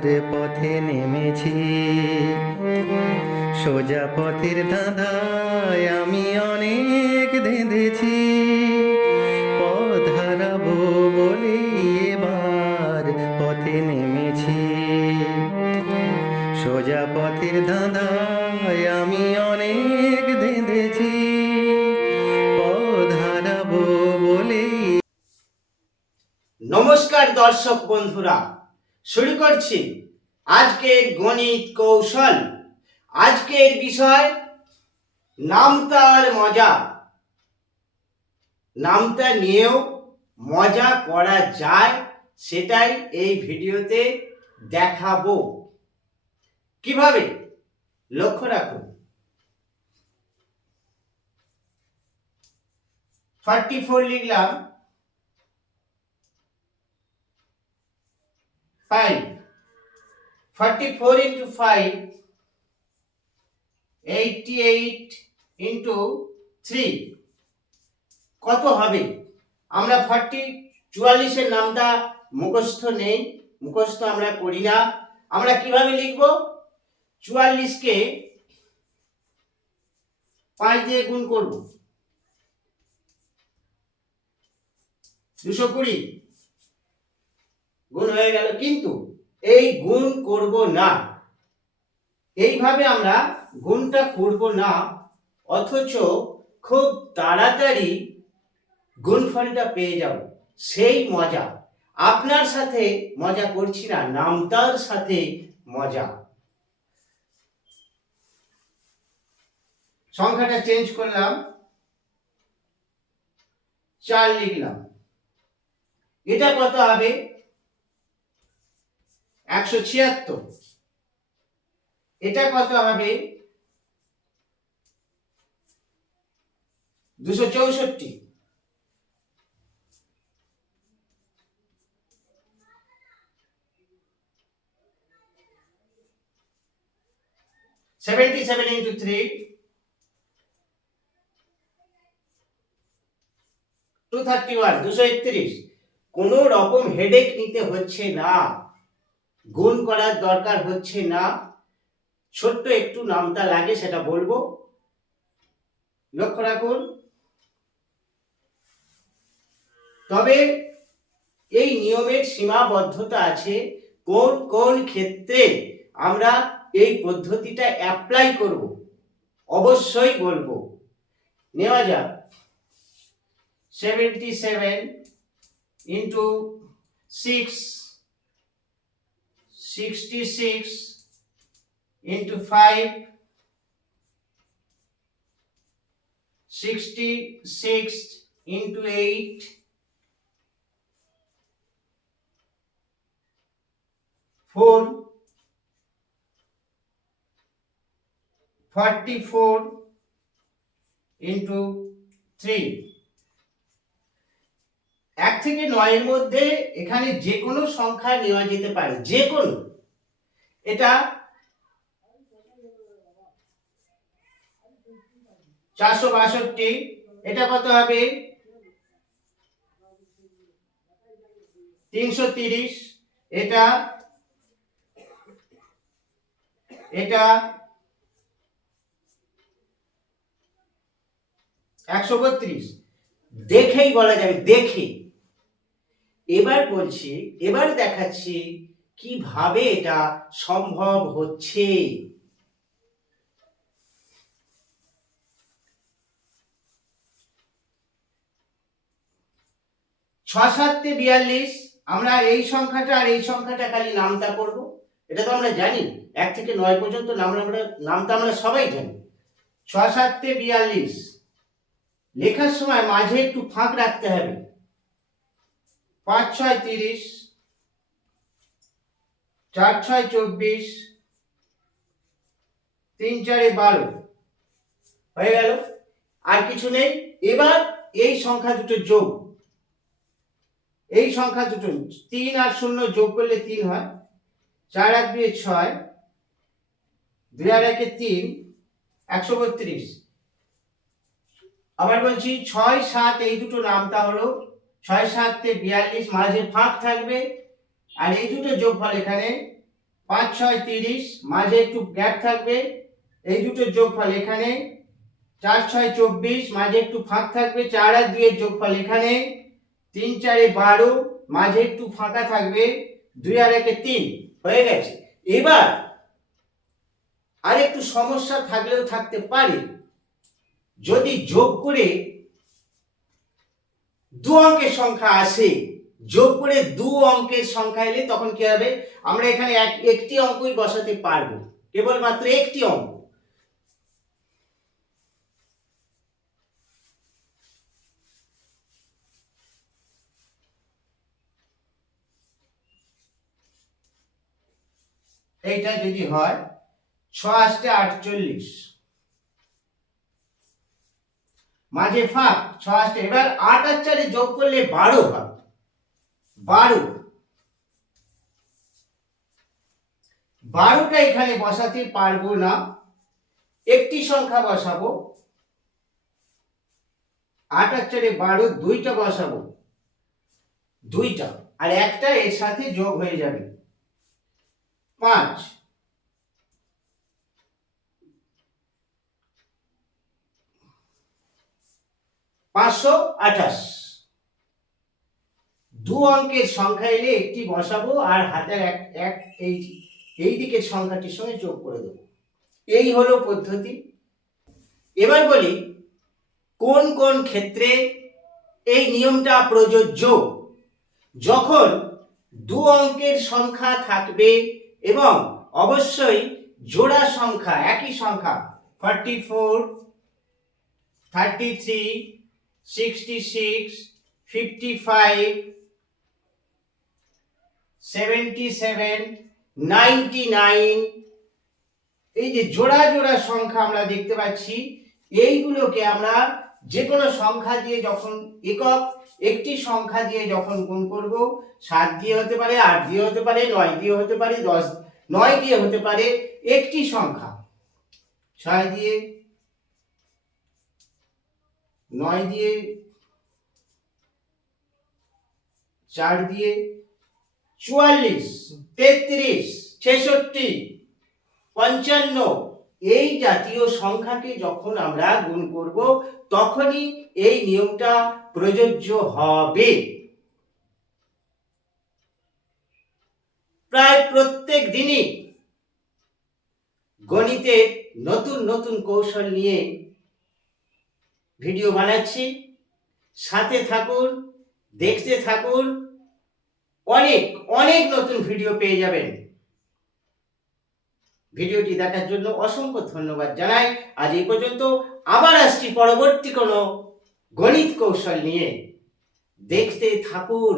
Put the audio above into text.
এবার পথে নেমেছি। সোজা পথের ধাঁধায় আমি অনেক ধেঁধেছি পথ বলে এবার পথে নেমেছি। সোজা পথের ধাঁধায় আমি অনেক ধেঁধেছি পথ বলে নমস্কার দর্শক বন্ধুরা। শুরু করছি। আজকের গণিত কৌশল। আজকের বিষয় নামতার মজা। নামতা নিয়েও মজা করা যায়, সেটাই এই ভিডিওতে দেখাবো। কীভাবে? লক্ষ্য রাখুন। থার্টি ফোর লিখলাম। Five. Forty-four into five. Eighty-eight into three. কত হবে আমরা ফর্টি চুয়াল্লিশের নামটা মুখস্থ নেই, মুখস্থ আমরা করি না আমরা কীভাবে লিখব চুয়াল্লিশকে পাঁচ দিয়ে গুণ করব দুশো কুড়ি গুণ হয়ে গেল, কিন্তু এই গুণ করব না। এইভাবে আমরা গুণটা করব না, অথচ খুব তাড়াতাড়ি গুণফলটা পেয়ে যাব। সেই মজা। আপনার সাথে মজা করছি না, নামতার সাথে মজা। সংখ্যাটা চেঞ্জ করলাম। চার লিখলাম। এটা কত হবে? একশো ছিয়াত্তর। এটা কত হবে? দুশো চৌষট্টি। Seventy seven into three two thirty one দুশো একত্রিশ। কোনো রকম হেডেক নিতে হচ্ছে না। গুণ করার দরকার হচ্ছে না। ছোট্ট একটু নামতা লাগে, সেটা বলব। লক্ষ্য রাখুন। তবে এই নিয়মের সীমাবদ্ধতা আছে, কোন কোন ক্ষেত্রে আমরা এই পদ্ধতিটা অ্যাপ্লাই করব, অবশ্যই বলব। নেওয়া যাক। Seventy seven into six 66 into 5 66 into 8 4 44 into 3 এক থেকে নয়ের মধ্যে এখানে যে কোনো সংখ্যা নেওয়া যেতে পারে যে কোনো এটা চারশো বাষট্টি, এটা কত হবে? তিনশো তিরিশ, এটা এটা একশো বত্রিশ। দেখেই বলা যাবে, দেখে। এবার বলছি, এবার দেখাচ্ছি কীভাবে এটা সম্ভব হচ্ছে। ছ সাতে বিয়াল্লিশ, আমরা এই সংখ্যাটা আর এই সংখ্যাটা খালি নামতা করব। এটা তো আমরা জানি, এক থেকে নয় পর্যন্ত নাম আমরা নামটা আমরা সবাই জানি। ছ সাতে বিয়াল্লিশ, লেখার সময় মাঝে একটু ফাঁক রাখতে হবে। পাঁচ ছয় তিরিশ, চার ছয় চব্বিশ, তিন চারে বারো। হয়ে গেল? আর কিছু নেই? এবার এই সংখ্যা দুটো যোগ। এই সংখ্যা দুটো তিন আর শূন্য যোগ করলে তিন হয়। চার এক দুয়ে ছয়, দুই আর একে তিন, একশো বত্রিশ। আবার বলছি ছয় সাত এই দুটো নামটা হলো ছয় সাতে বিয়াল্লিশ মাঝে ফাঁক থাকবে। আর এই দুটো যোগফল এখানে পাঁচ, ছয়, তিরিশ মাঝে একটু গ্যাপ থাকবে। এই দুটোর যোগফল এখানে চার, ছয়, চব্বিশ মাঝে একটু ফাঁক থাকবে। চার আর দুইয়ের যোগফল এখানে তিন, চারে বারো মাঝে একটু ফাঁকা থাকবে। দুই আর একে তিন হয়ে গেছে। এবার আর একটু সমস্যা থাকলেও থাকতে পারে। যদি যোগ করে দু অঙ্কের সংখ্যা আসে। যোগ করে দু অঙ্কের সংখ্যা এলে তখন কি হবে? আমরা এখানে এক, একটি অঙ্কই বসাতে পারব। কেবলমাত্র একটি অঙ্ক। এইটা যদি হয়, ছ আষ্টে আটচল্লিশ। মাঝে ফাঁক, ছ আষ্টে এবার আট আর চারে যোগ করলে বারো হবে বারো। বারোটা এখানে বসাতে পারব না। একটি সংখ্যা বসাবো। আট আর চারে বারো, দুইটা বসাবো। দুইটা। আর একটা এর সাথে যোগ হয়ে যাবে। পাঁচ। পাঁচশো আঠাশ। দু অঙ্কের সংখ্যা এলে একটি বসাবো আর হাতের এক এক, এই এই দিকের সংখ্যাটির সঙ্গে যোগ করে দেবো। এই হলো পদ্ধতি। এবার বলি, কোন কোন ক্ষেত্রে এই নিয়মটা প্রযোজ্য? যখন দু অঙ্কের সংখ্যা থাকবে এবং অবশ্যই জোড়া সংখ্যা, একই সংখ্যা forty four thirty three sixty six fifty five seventy seven ninety nine এই যে জোড়া জোড়া সংখ্যা আমরা দেখতে পাচ্ছি, এইগুলোকে আমরা যে কোনো সংখ্যা দিয়ে যখন একক, একটি সংখ্যা দিয়ে যখন গুণ করব, সাত দিয়ে হতে পারে, আট দিয়ে হতে পারে, নয় দিয়ে হতে পারে, দশ, নয় দিয়ে হতে পারে, একটি সংখ্যা। ছয় দিয়ে নয় দিয়ে চার দিয়ে চুয়াল্লিশ, তেত্রিশ, ছেষট্টি, পঞ্চান্ন, এই জাতীয় সংখ্যাকে যখন আমরা গুণ করব, তখনই এই নিয়মটা প্রযোজ্য হবে। প্রায় প্রত্যেক দিনই গণিতের নতুন নতুন কৌশল নিয়ে ভিডিও বানাচ্ছি। সাথে থাকুন, দেখতে থাকুন। অনেক অনেক নতুন ভিডিও পেয়ে যাবেন। ভিডিওটি দেখার জন্য অসংখ্য ধন্যবাদ জানাই। আজ এই পর্যন্ত আবার আসছি পরবর্তী কোনো গণিত কৌশল নিয়ে। দেখতে থাকুন।